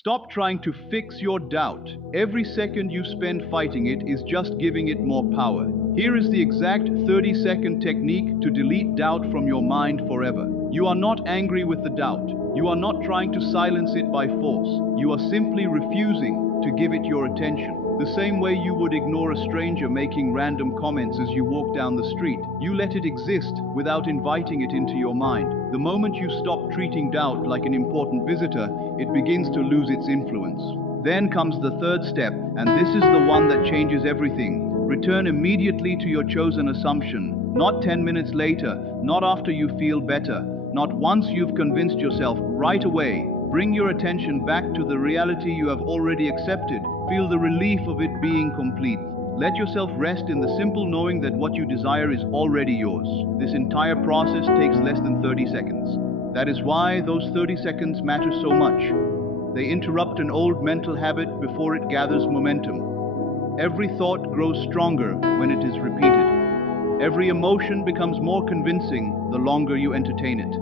Stop trying to fix your doubt. Every second you spend fighting it is just giving it more power. Here is the exact 30-second technique to delete doubt from your mind forever. You are not angry with the doubt. You are not trying to silence it by force. You are simply refusing to give it your attention. The same way you would ignore a stranger making random comments as you walk down the street. You let it exist without inviting it into your mind. The moment you stop treating doubt like an important visitor, it begins to lose its influence. Then comes the third step, and this is the one that changes everything. Return immediately to your chosen assumption, not 10 minutes later, not after you feel better, not once you've convinced yourself. Right away. Bring your attention back to the reality you have already accepted. Feel the relief of it being complete. Let yourself rest in the simple knowing that what you desire is already yours. This entire process takes less than 30 seconds. That is why those 30 seconds matter so much. They interrupt an old mental habit before it gathers momentum. Every thought grows stronger when it is repeated. Every emotion becomes more convincing the longer you entertain it.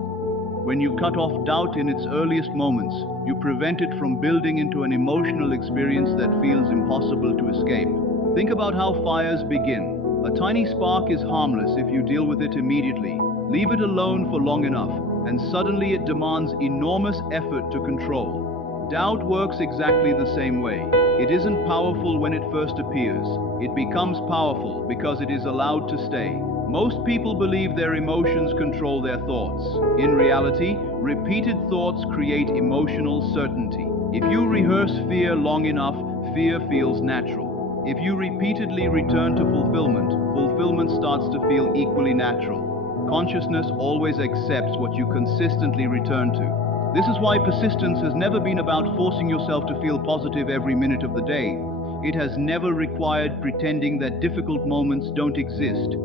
When you cut off doubt in its earliest moments, you prevent it from building into an emotional experience that feels impossible to escape. Think about how fires begin. A tiny spark is harmless if you deal with it immediately. Leave it alone for long enough, and suddenly it demands enormous effort to control. Doubt works exactly the same way. It isn't powerful when it first appears. It becomes powerful because it is allowed to stay. Most people believe their emotions control their thoughts. In reality, repeated thoughts create emotional certainty. If you rehearse fear long enough, fear feels natural. If you repeatedly return to fulfillment, fulfillment starts to feel equally natural. Consciousness always accepts what you consistently return to. This is why persistence has never been about forcing yourself to feel positive every minute of the day. It has never required pretending that difficult moments don't exist.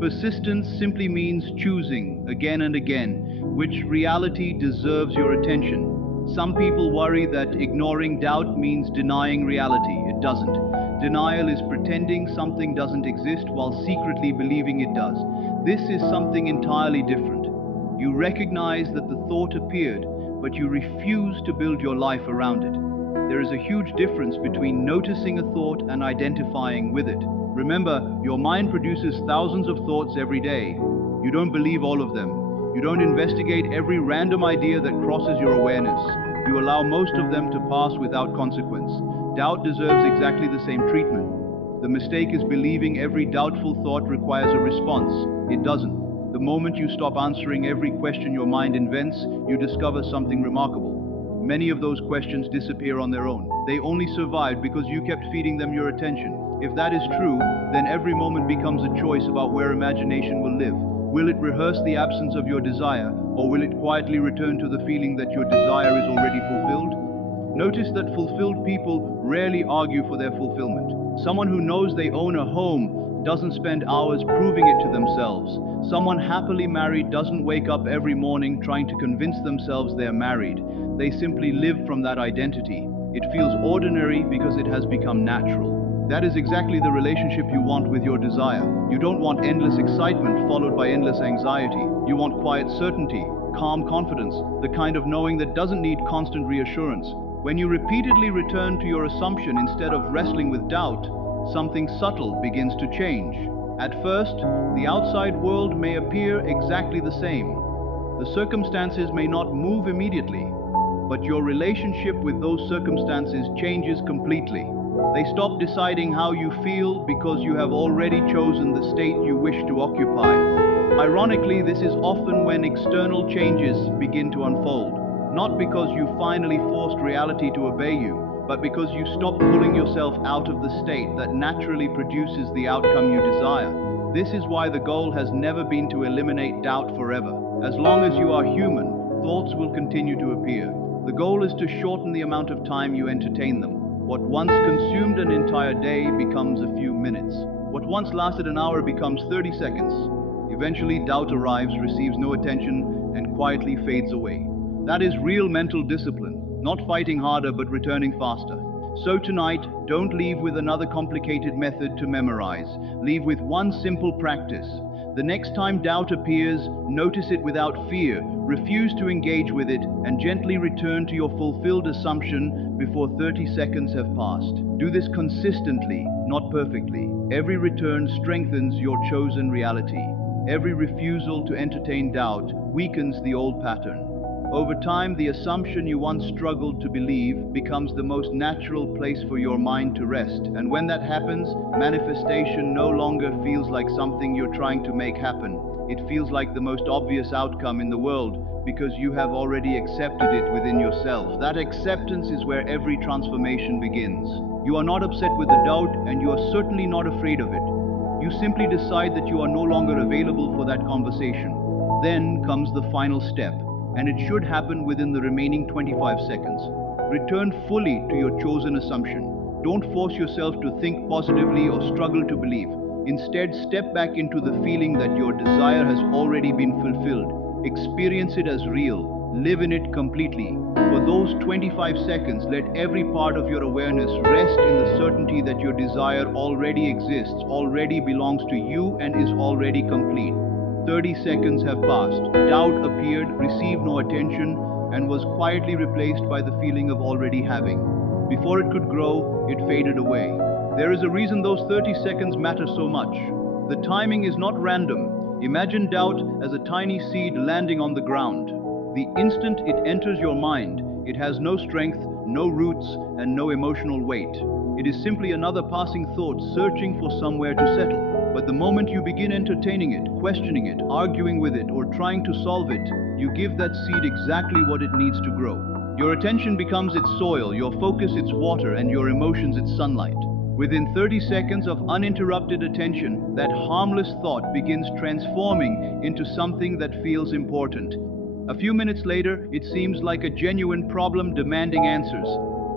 Persistence simply means choosing again and again which reality deserves your attention. Some people worry that ignoring doubt means denying reality. It doesn't. Denial is pretending something doesn't exist while secretly believing it does. This is something entirely different. You recognize that the thought appeared, but you refuse to build your life around it. There is a huge difference between noticing a thought and identifying with it. Remember, your mind produces thousands of thoughts every day. You don't believe all of them. You don't investigate every random idea that crosses your awareness. You allow most of them to pass without consequence. Doubt deserves exactly the same treatment. The mistake is believing every doubtful thought requires a response. It doesn't. The moment you stop answering every question your mind invents, you discover something remarkable. Many of those questions disappear on their own. They only survived because you kept feeding them your attention. If that is true, then every moment becomes a choice about where imagination will live. Will it rehearse the absence of your desire, or will it quietly return to the feeling that your desire is already fulfilled? Notice that fulfilled people rarely argue for their fulfillment. Someone who knows they own a home doesn't spend hours proving it to themselves. Someone happily married doesn't wake up every morning trying to convince themselves they're married. They simply live from that identity. It feels ordinary because it has become natural. That is exactly the relationship you want with your desire. You don't want endless excitement followed by endless anxiety. You want quiet certainty, calm confidence, the kind of knowing that doesn't need constant reassurance. When you repeatedly return to your assumption instead of wrestling with doubt, something subtle begins to change. At first, the outside world may appear exactly the same. The circumstances may not move immediately, but your relationship with those circumstances changes completely. They stop deciding how you feel because you have already chosen the state you wish to occupy. Ironically, this is often when external changes begin to unfold, not because you finally forced reality to obey you, but because you stop pulling yourself out of the state that naturally produces the outcome you desire. This is why the goal has never been to eliminate doubt forever. As long as you are human, thoughts will continue to appear. The goal is to shorten the amount of time you entertain them. What once consumed an entire day becomes a few minutes. What once lasted an hour becomes 30 seconds. Eventually, doubt arrives, receives no attention, and quietly fades away. That is real mental discipline, not fighting harder but returning faster. So tonight, don't leave with another complicated method to memorize. Leave with one simple practice. The next time doubt appears, notice it without fear, refuse to engage with it, and gently return to your fulfilled assumption before 30 seconds have passed. Do this consistently, not perfectly. Every return strengthens your chosen reality. Every refusal to entertain doubt weakens the old pattern. Over time, the assumption you once struggled to believe becomes the most natural place for your mind to rest. And when that happens, manifestation no longer feels like something you're trying to make happen. It feels like the most obvious outcome in the world because you have already accepted it within yourself. That acceptance is where every transformation begins. You are not upset with the doubt, and you are certainly not afraid of it. You simply decide that you are no longer available for that conversation. Then comes the final step, and it should happen within the remaining 25 seconds. Return fully to your chosen assumption. Don't force yourself to think positively or struggle to believe. Instead, step back into the feeling that your desire has already been fulfilled. Experience it as real. Live in it completely. For those 25 seconds, let every part of your awareness rest in the certainty that your desire already exists, already belongs to you, and is already complete. 30 seconds have passed. Doubt appeared, received no attention, and was quietly replaced by the feeling of already having. Before it could grow, it faded away. There is a reason those 30 seconds matter so much. The timing is not random. Imagine doubt as a tiny seed landing on the ground. The instant it enters your mind, it has no strength, no roots, and no emotional weight. It is simply another passing thought searching for somewhere to settle. But the moment you begin entertaining it, questioning it, arguing with it, or trying to solve it, you give that seed exactly what it needs to grow. Your attention becomes its soil, your focus its water, and your emotions its sunlight. Within 30 seconds of uninterrupted attention, that harmless thought begins transforming into something that feels important. A few minutes later, it seems like a genuine problem demanding answers.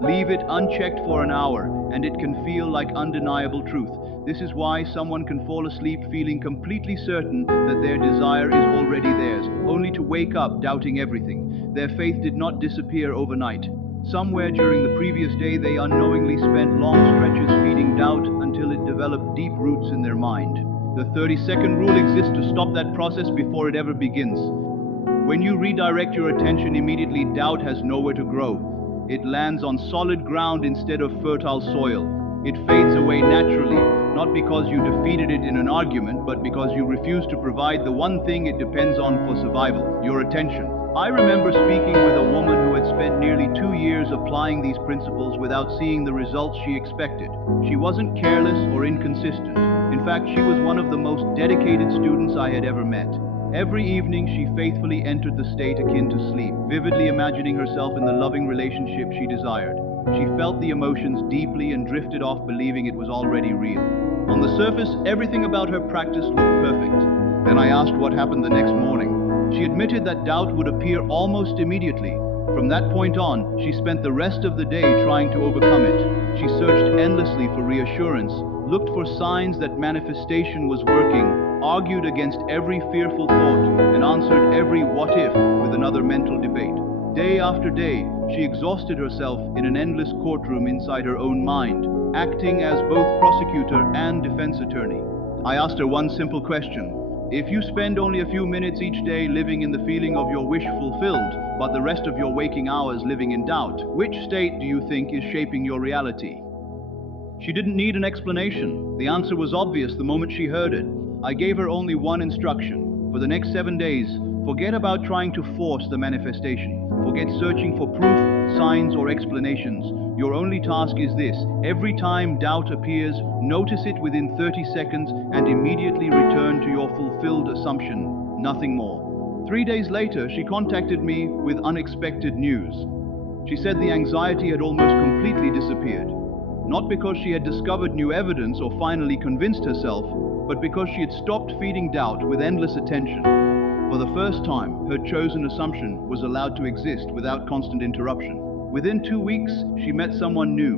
Leave it unchecked for an hour, and it can feel like undeniable truth. This is why someone can fall asleep feeling completely certain that their desire is already theirs, only to wake up doubting everything. Their faith did not disappear overnight. Somewhere during the previous day, they unknowingly spent long stretches feeding doubt until it developed deep roots in their mind. The 30-second rule exists to stop that process before it ever begins. When you redirect your attention immediately, doubt has nowhere to grow. It lands on solid ground instead of fertile soil. It fades away naturally, not because you defeated it in an argument, but because you refuse to provide the one thing it depends on for survival: your attention. I remember speaking with a woman who had spent nearly 2 years applying these principles without seeing the results she expected. She wasn't careless or inconsistent. In fact, she was one of the most dedicated students I had ever met. Every evening, she faithfully entered the state akin to sleep, vividly imagining herself in the loving relationship she desired. She felt the emotions deeply and drifted off believing it was already real. On the surface, everything about her practice looked perfect. Then I asked what happened the next morning. She admitted that doubt would appear almost immediately. From that point on, she spent the rest of the day trying to overcome it. She searched endlessly for reassurance, looked for signs that manifestation was working, argued against every fearful thought, and answered every what if with another mental debate. Day after day, she exhausted herself in an endless courtroom inside her own mind, acting as both prosecutor and defense attorney. I asked her one simple question. If you spend only a few minutes each day living in the feeling of your wish fulfilled, but the rest of your waking hours living in doubt, which state do you think is shaping your reality? She didn't need an explanation. The answer was obvious the moment she heard it. I gave her only one instruction. For the next 7 days, forget about trying to force the manifestation. Forget searching for proof, signs, or explanations. Your only task is this: every time doubt appears, notice it within 30 seconds and immediately return to your fulfilled assumption. Nothing more. 3 days later, she contacted me with unexpected news. She said the anxiety had almost completely disappeared. Not because she had discovered new evidence or finally convinced herself, but because she had stopped feeding doubt with endless attention. For the first time, her chosen assumption was allowed to exist without constant interruption. Within 2 weeks, she met someone new.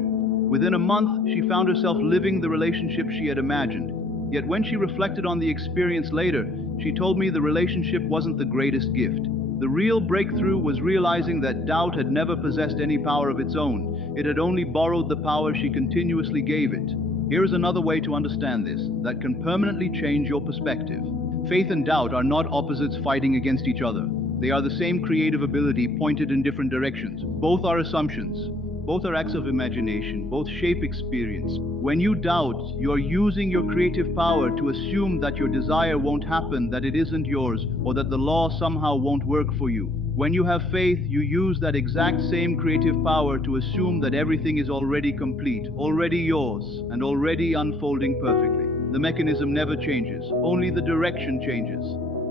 Within a month, she found herself living the relationship she had imagined. Yet when she reflected on the experience later, she told me the relationship wasn't the greatest gift. The real breakthrough was realizing that doubt had never possessed any power of its own. It had only borrowed the power she continuously gave it. Here is another way to understand this, that can permanently change your perspective. Faith and doubt are not opposites fighting against each other. They are the same creative ability pointed in different directions. Both are assumptions. Both are acts of imagination. Both shape experience. When you doubt, you are using your creative power to assume that your desire won't happen, that it isn't yours, or that the law somehow won't work for you. When you have faith, you use that exact same creative power to assume that everything is already complete, already yours, and already unfolding perfectly. The mechanism never changes, only the direction changes.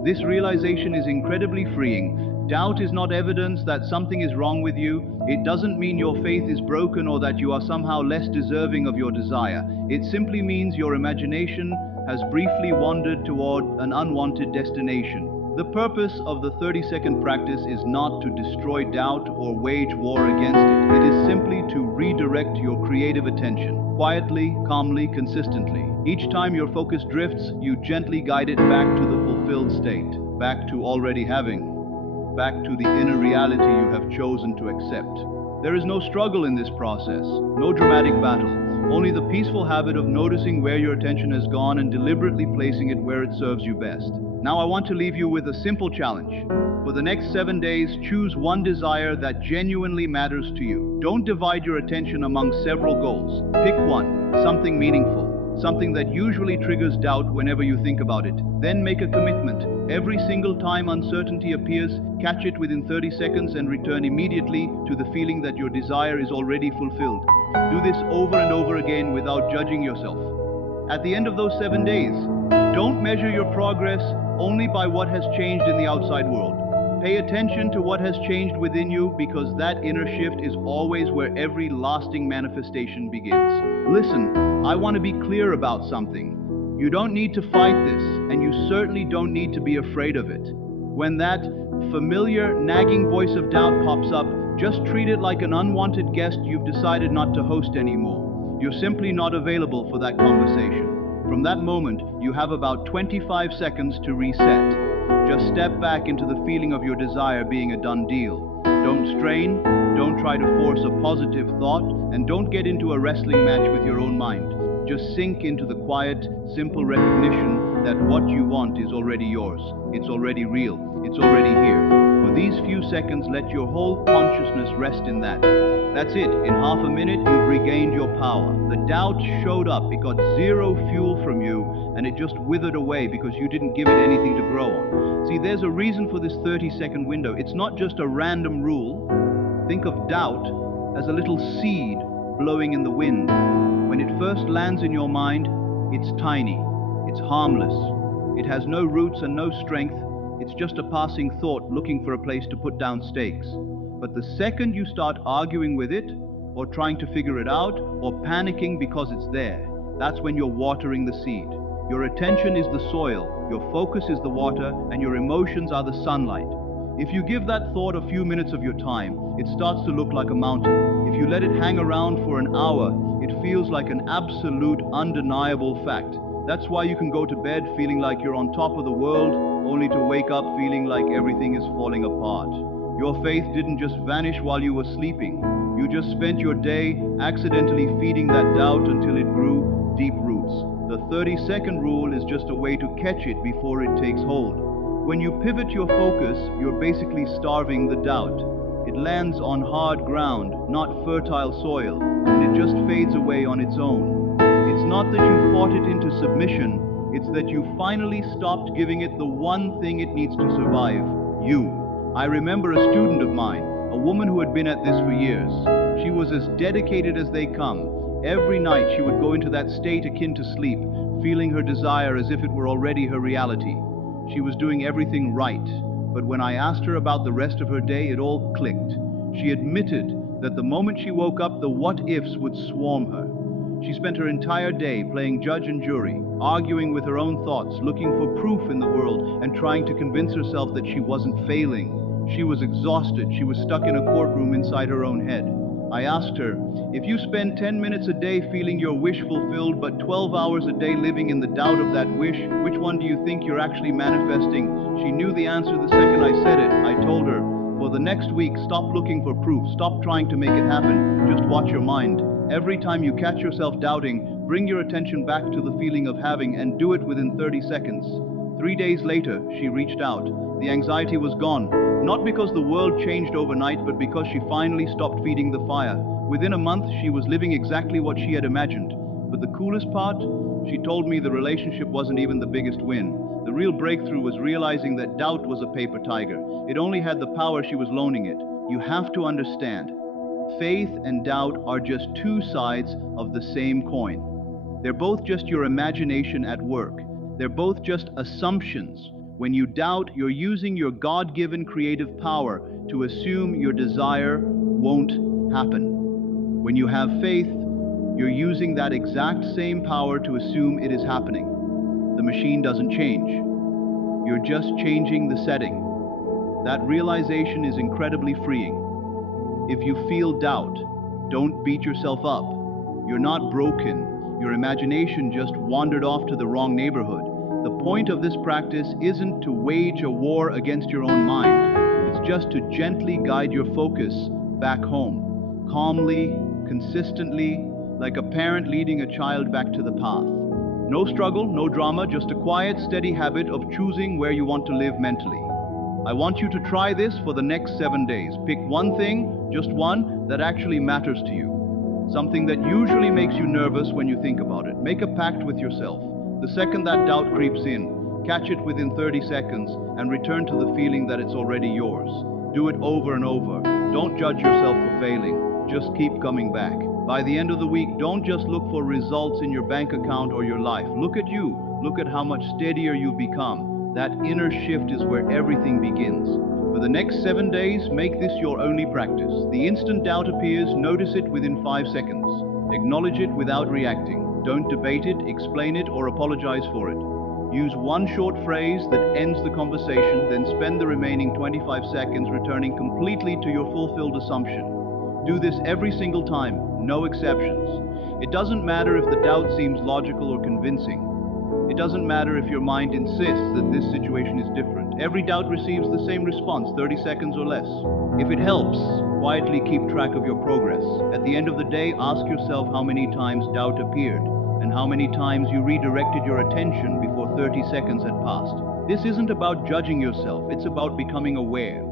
This realization is incredibly freeing. Doubt is not evidence that something is wrong with you. It doesn't mean your faith is broken or that you are somehow less deserving of your desire. It simply means your imagination has briefly wandered toward an unwanted destination. The purpose of the 30-second practice is not to destroy doubt or wage war against it. It is simply to redirect your creative attention, quietly, calmly, consistently. Each time your focus drifts, you gently guide it back to the fulfilled state, back to already having, back to the inner reality you have chosen to accept. There is no struggle in this process, no dramatic battle, only the peaceful habit of noticing where your attention has gone and deliberately placing it where it serves you best. Now I want to leave you with a simple challenge. For the next 7 days, choose one desire that genuinely matters to you. Don't divide your attention among several goals. Pick one, something meaningful, something that usually triggers doubt whenever you think about it. Then make a commitment. Every single time uncertainty appears, catch it within 30 seconds and return immediately to the feeling that your desire is already fulfilled. Do this over and over again without judging yourself. At the end of those 7 days, don't measure your progress only by what has changed in the outside world. Pay attention to what has changed within you, because that inner shift is always where every lasting manifestation begins. Listen, I want to be clear about something. You don't need to fight this, and you certainly don't need to be afraid of it. When that familiar, nagging voice of doubt pops up, just treat it like an unwanted guest you've decided not to host anymore. You're simply not available for that conversation. From that moment, you have about 25 seconds to reset. Just step back into the feeling of your desire being a done deal. Don't strain, don't try to force a positive thought, and don't get into a wrestling match with your own mind. Just sink into the quiet, simple recognition that what you want is already yours. It's already real. It's already here. For these few seconds, let your whole consciousness rest in that. That's it. In half a minute, you've regained your power. The doubt showed up. It got zero fuel from you, and it just withered away because you didn't give it anything to grow on. See, there's a reason for this 30-second window. It's not just a random rule. Think of doubt as a little seed blowing in the wind. When it first lands in your mind, it's tiny. It's harmless. It has no roots and no strength. It's just a passing thought looking for a place to put down stakes. But the second you start arguing with it, or trying to figure it out, or panicking because it's there, that's when you're watering the seed. Your attention is the soil, your focus is the water, and your emotions are the sunlight. If you give that thought a few minutes of your time, it starts to look like a mountain. If you let it hang around for an hour, it feels like an absolute, undeniable fact. That's why you can go to bed feeling like you're on top of the world, only to wake up feeling like everything is falling apart. Your faith didn't just vanish while you were sleeping. You just spent your day accidentally feeding that doubt until it grew deep roots. The 30-second rule is just a way to catch it before it takes hold. When you pivot your focus, you're basically starving the doubt. It lands on hard ground, not fertile soil, and it just fades away on its own. It's not that you fought it into submission, it's that you finally stopped giving it the one thing it needs to survive: you. I remember a student of mine, a woman who had been at this for years. She was as dedicated as they come. Every night she would go into that state akin to sleep, feeling her desire as if it were already her reality. She was doing everything right, but when I asked her about the rest of her day, it all clicked. She admitted that the moment she woke up, the what-ifs would swarm her. She spent her entire day playing judge and jury, arguing with her own thoughts, looking for proof in the world, and trying to convince herself that she wasn't failing. She was exhausted. She was stuck in a courtroom inside her own head. I asked her, if you spend 10 minutes a day feeling your wish fulfilled, but 12 hours a day living in the doubt of that wish, which one do you think you're actually manifesting? She knew the answer the second I said it. I told her, for the next week, stop looking for proof, stop trying to make it happen, just watch your mind. Every time you catch yourself doubting, bring your attention back to the feeling of having and do it within 30 seconds. 3 days later, she reached out. The anxiety was gone, not because the world changed overnight, but because she finally stopped feeding the fire. Within a month, she was living exactly what she had imagined. But the coolest part? She told me the relationship wasn't even the biggest win. The real breakthrough was realizing that doubt was a paper tiger. It only had the power she was loaning it. You have to understand, faith and doubt are just two sides of the same coin. They're both just your imagination at work. They're both just assumptions. When you doubt, you're using your God-given creative power to assume your desire won't happen. When you have faith, you're using that exact same power to assume it is happening. The machine doesn't change. You're just changing the setting. That realization is incredibly freeing. If you feel doubt, don't beat yourself up. You're not broken. Your imagination just wandered off to the wrong neighborhood. The point of this practice isn't to wage a war against your own mind. It's just to gently guide your focus back home, calmly, consistently, like a parent leading a child back to the path. No struggle, no drama, just a quiet, steady habit of choosing where you want to live mentally. I want you to try this for the next 7 days. Pick one thing, just one, that actually matters to you. Something that usually makes you nervous when you think about it. Make a pact with yourself. The second that doubt creeps in, catch it within 30 seconds and return to the feeling that it's already yours. Do it over and over. Don't judge yourself for failing. Just keep coming back. By the end of the week, don't just look for results in your bank account or your life. Look at you. Look at how much steadier you've become. That inner shift is where everything begins. For the next 7 days, make this your only practice. The instant doubt appears, notice it within 5 seconds. Acknowledge it without reacting. Don't debate it, explain it, or apologize for it. Use one short phrase that ends the conversation, then spend the remaining 25 seconds returning completely to your fulfilled assumption. Do this every single time, no exceptions. It doesn't matter if the doubt seems logical or convincing. It doesn't matter if your mind insists that this situation is different. Every doubt receives the same response, 30 seconds or less. If it helps, quietly keep track of your progress. At the end of the day, ask yourself how many times doubt appeared and how many times you redirected your attention before 30 seconds had passed. This isn't about judging yourself, it's about becoming aware.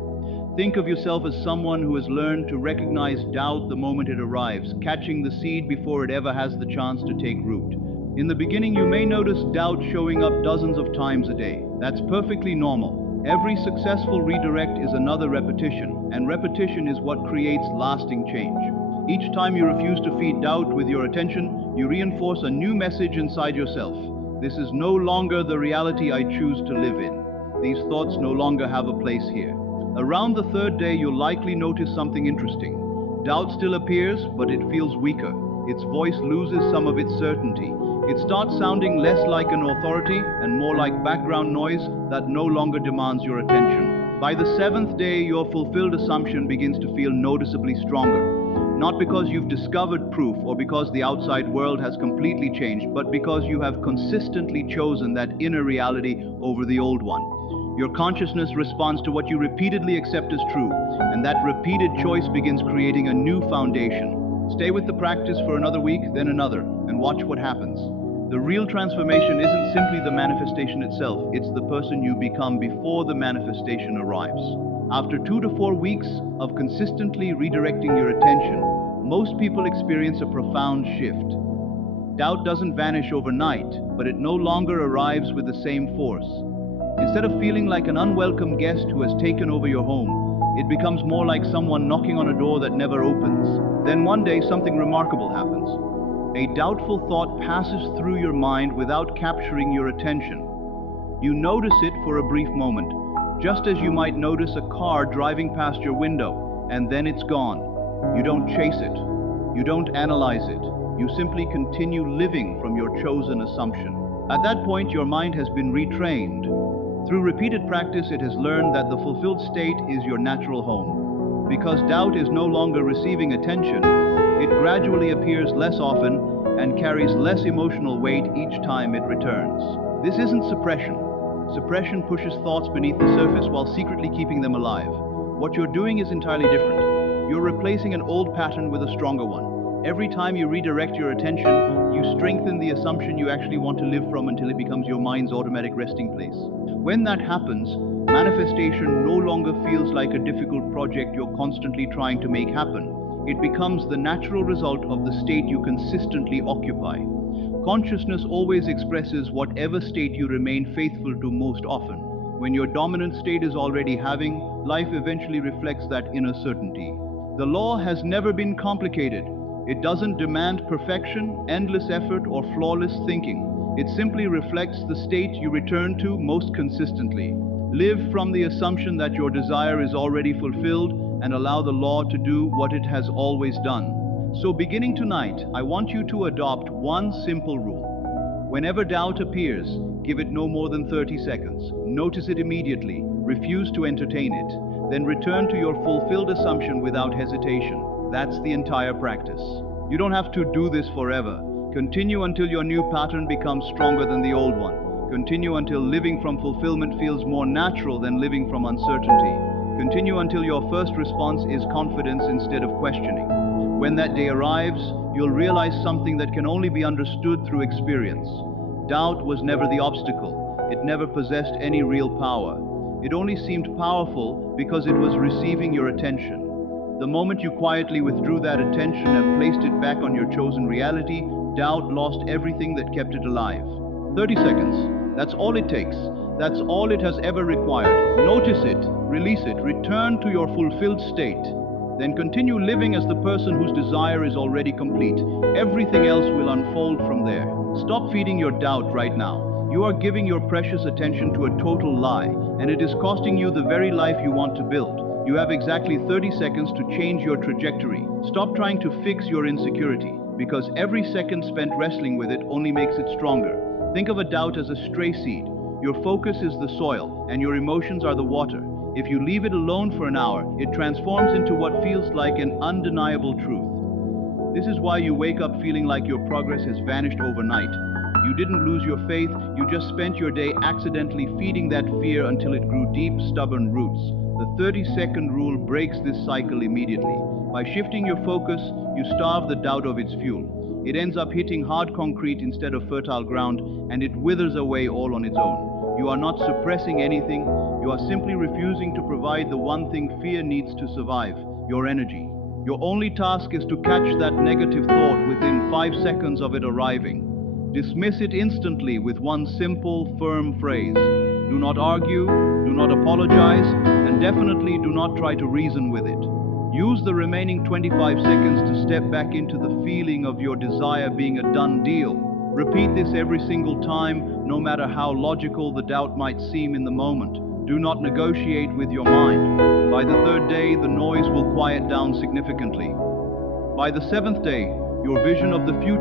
Think of yourself as someone who has learned to recognize doubt the moment it arrives, catching the seed before it ever has the chance to take root. In the beginning, you may notice doubt showing up dozens of times a day. That's perfectly normal. Every successful redirect is another repetition, and repetition is what creates lasting change. Each time you refuse to feed doubt with your attention, you reinforce a new message inside yourself. This is no longer the reality I choose to live in. These thoughts no longer have a place here. Around the 3rd day, you'll likely notice something interesting. Doubt still appears, but it feels weaker. Its voice loses some of its certainty. It starts sounding less like an authority and more like background noise that no longer demands your attention. By the 7th day, your fulfilled assumption begins to feel noticeably stronger. Not because you've discovered proof or because the outside world has completely changed, but because you have consistently chosen that inner reality over the old one. Your consciousness responds to what you repeatedly accept as true, and that repeated choice begins creating a new foundation. Stay with the practice for another week, then another, and watch what happens. The real transformation isn't simply the manifestation itself, it's the person you become before the manifestation arrives. After 2 to 4 weeks of consistently redirecting your attention, most people experience a profound shift. Doubt doesn't vanish overnight, but it no longer arrives with the same force. Instead of feeling like an unwelcome guest who has taken over your home, it becomes more like someone knocking on a door that never opens. Then one day, something remarkable happens. A doubtful thought passes through your mind without capturing your attention. You notice it for a brief moment, just as you might notice a car driving past your window, and then it's gone. You don't chase it. You don't analyze it. You simply continue living from your chosen assumption. At that point, your mind has been retrained. Through repeated practice, it has learned that the fulfilled state is your natural home. Because doubt is no longer receiving attention, it gradually appears less often and carries less emotional weight each time it returns. This isn't suppression. Suppression pushes thoughts beneath the surface while secretly keeping them alive. What you're doing is entirely different. You're replacing an old pattern with a stronger one. Every time you redirect your attention, you strengthen the assumption you actually want to live from until it becomes your mind's automatic resting place. When that happens, manifestation no longer feels like a difficult project you're constantly trying to make happen. It becomes the natural result of the state you consistently occupy. Consciousness always expresses whatever state you remain faithful to most often. When your dominant state is already having, life eventually reflects that inner certainty. The law has never been complicated. It doesn't demand perfection, endless effort, or flawless thinking. It simply reflects the state you return to most consistently. Live from the assumption that your desire is already fulfilled and allow the law to do what it has always done. So beginning tonight, I want you to adopt one simple rule. Whenever doubt appears, give it no more than 30 seconds. Notice it immediately, refuse to entertain it, then return to your fulfilled assumption without hesitation. That's the entire practice. You don't have to do this forever. Continue until your new pattern becomes stronger than the old one. Continue until living from fulfillment feels more natural than living from uncertainty. Continue until your first response is confidence instead of questioning. When that day arrives, you'll realize something that can only be understood through experience. Doubt was never the obstacle. It never possessed any real power. It only seemed powerful because it was receiving your attention. The moment you quietly withdrew that attention and placed it back on your chosen reality, doubt lost everything that kept it alive. 30 seconds. That's all it takes. That's all it has ever required. Notice it, release it, return to your fulfilled state. Then continue living as the person whose desire is already complete. Everything else will unfold from there. Stop feeding your doubt right now. You are giving your precious attention to a total lie, and it is costing you the very life you want to build. You have exactly 30 seconds to change your trajectory. Stop trying to fix your insecurity, because every second spent wrestling with it only makes it stronger. Think of a doubt as a stray seed. Your focus is the soil, and your emotions are the water. If you leave it alone for an hour, it transforms into what feels like an undeniable truth. This is why you wake up feeling like your progress has vanished overnight. You didn't lose your faith, you just spent your day accidentally feeding that fear until it grew deep, stubborn roots. The 30-second rule breaks this cycle immediately. By shifting your focus, you starve the doubt of its fuel. It ends up hitting hard concrete instead of fertile ground, and it withers away all on its own. You are not suppressing anything, you are simply refusing to provide the one thing fear needs to survive, your energy. Your only task is to catch that negative thought within 5 seconds of it arriving. Dismiss it instantly with one simple, firm phrase. Do not argue, do not apologize, and definitely do not try to reason with it. Use the remaining 25 seconds to step back into the feeling of your desire being a done deal. Repeat this every single time, no matter how logical the doubt might seem in the moment. Do not negotiate with your mind. By the third day, the noise will quiet down significantly. By the seventh day, your vision of the future